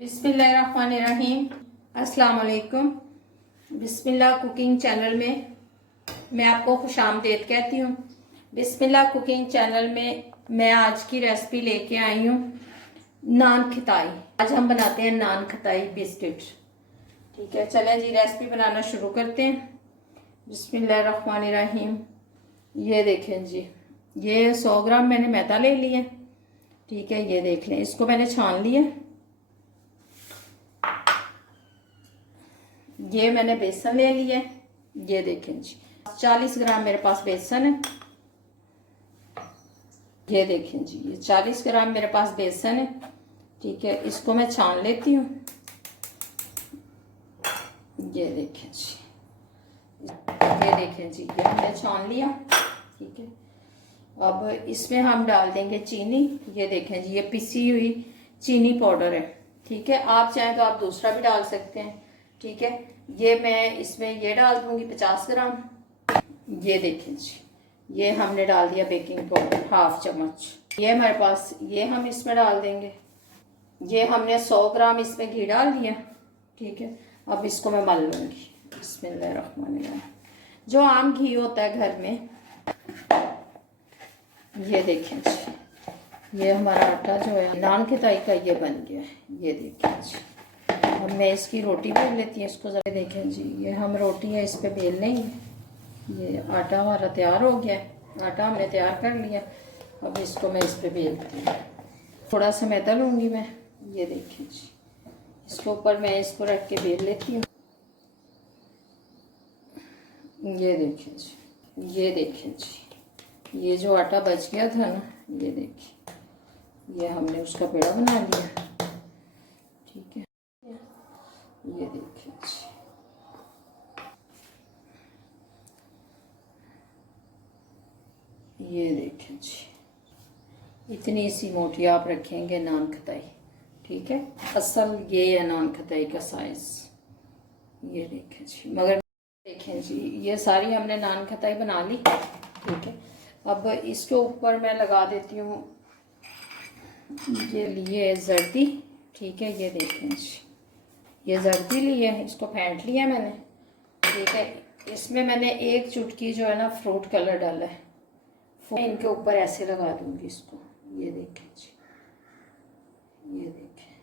बिस्मिल्लाहिर्रहमानिर्रहीम। अस्सलाम वालेकुम। बिस्मिल्लाह कुकिंग चैनल में मैं आपको खुशामदीद कहती हूँ। बिस्मिल्लाह कुकिंग चैनल में मैं आज की रेसिपी लेके आई हूँ नान खताई। आज हम बनाते हैं नान खताई बिस्किट। ठीक है, चलें जी रेसिपी बनाना शुरू करते हैं। बिस्मिल्लाहिर्रहमानिर्रहीम। ये देखें जी, ये 100 ग्राम मैंने मैदा ले लिया। ठीक है, ये देख लें, इसको मैंने छान लिया। ये मैंने बेसन ले लिया। ये देखें जी, 40 ग्राम मेरे पास बेसन है। ये देखें जी, ये 40 ग्राम मेरे पास बेसन है। ठीक है, इसको मैं छान लेती हूँ। ये देखें जी, ये देखें जी, ये हमने छान लिया। ठीक है, अब इसमें हम डाल देंगे चीनी। ये देखें जी, ये पिसी हुई चीनी पाउडर है। ठीक है, आप चाहें तो आप दूसरा भी डाल सकते हैं। ठीक है, ये मैं इसमें ये डाल दूंगी 50 ग्राम। ये देखें जी, ये हमने डाल दिया बेकिंग पाउडर 1/2 चम्मच। ये हमारे पास, ये हम इसमें डाल देंगे। ये हमने 100 ग्राम इसमें घी डाल दिया। ठीक है, अब इसको मैं मल लूंगी। बिस्मिल्लाहिर्रहमानिर्रहीम। जो आम घी होता है घर में। ये देखें जी, ये हमारा आटा जो है नान खताई का ये बन गया है। ये देखें जी, अब मैं इसकी रोटी बेल लेती हूँ। इसको जरा देखें जी, ये हम रोटी है इस पे बेल लेंगे। ये आटा हमारा तैयार हो गया है, आटा हमने तैयार कर लिया। अब इसको मैं इस पे बेलती हूँ। थोड़ा सा मैदा लूँगी मैं। ये देखें जी, इसके ऊपर मैं इसको रख के बेल लेती हूँ। ये देखें जी, ये देखें जी, ये जो आटा बच गया था ना, ये देखिए, ये हमने उसका पेड़ा बना लिया। ठीक है, ये देखिए जी, ये देखें जी, इतनी सी मोटी आप रखेंगे नान खताई। ठीक है, असल ये है नान खताई का साइज। ये देखें जी, मगर देखें जी, ये सारी हमने नान खताई बना ली। ठीक है, अब इसके ऊपर मैं लगा देती हूँ ये लिए जर्दी। ठीक है, ये देखें जी, ये जर्दी ली है, इसको फेंट लिया मैंने। ठीक है, इसमें मैंने 1 चुटकी जो है ना फ्रूट कलर डाला है। इनके ऊपर ऐसे लगा दूंगी इसको। ये देखें जी, ये देखें,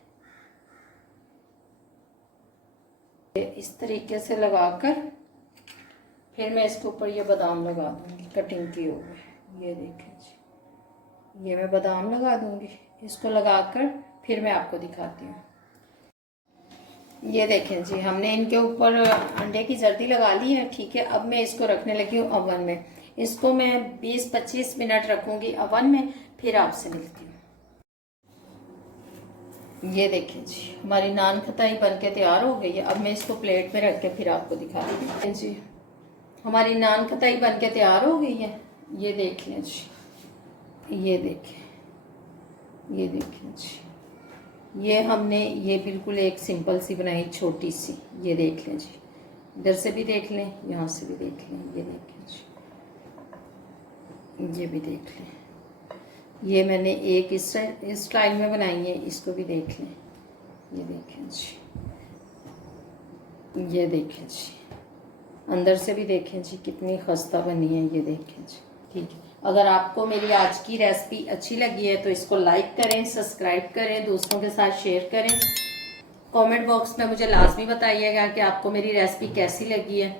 ये इस तरीके से लगाकर फिर मैं इसके ऊपर ये बादाम लगा दूंगी कटिंग किए हुए। ये देखें जी, ये मैं बादाम लगा दूंगी। इसको लगाकर फिर मैं आपको दिखाती हूँ। ये देखें जी, हमने इनके ऊपर अंडे की जर्दी लगा ली है। ठीक है, अब मैं इसको रखने लगी हूँ ओवन में। इसको मैं 20-25 मिनट रखूंगी ओवन में, फिर आपसे मिलती हूँ। ये देखें जी, हमारी नान खताई बनके तैयार हो गई है। अब मैं इसको प्लेट में रख के फिर आपको दिखाती हूँ। जी, हमारी नान खताई बनके तैयार हो गई है। ये देख लें जी, ये देखें, ये देखें जी, ये हमने ये बिल्कुल एक सिंपल सी बनाई, छोटी सी। ये देख लें जी, इधर से भी देख लें, यहाँ से भी देख लें। ये देखें जी, ये भी देख लें। ये मैंने एक इस स्टाइल में बनाई है, इसको भी देख लें। ये देखें जी, ये देखें जी, अंदर से भी देखें जी, कितनी खस्ता बनी है। ये देखें जी। ठीक है, अगर आपको मेरी आज की रेसिपी अच्छी लगी है तो इसको लाइक करें, सब्सक्राइब करें, दोस्तों के साथ शेयर करें। कमेंट बॉक्स में मुझे लाजमी बताइएगा कि आपको मेरी रेसिपी कैसी लगी है।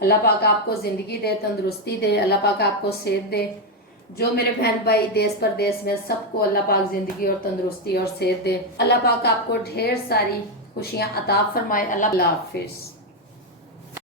अल्लाह पाक आपको ज़िंदगी दे, तंदुरुस्ती दे, अल्लाह पाक आपको सेहत दे। जो मेरे बहन भाई देश परदेश में, सबको अल्लाह पाक ज़िंदगी और तंदुरुस्ती और सेहत दे। अल्लाह पाक आपको ढेर सारी खुशियाँ अता फरमाए। अल्लाह हाफिज़।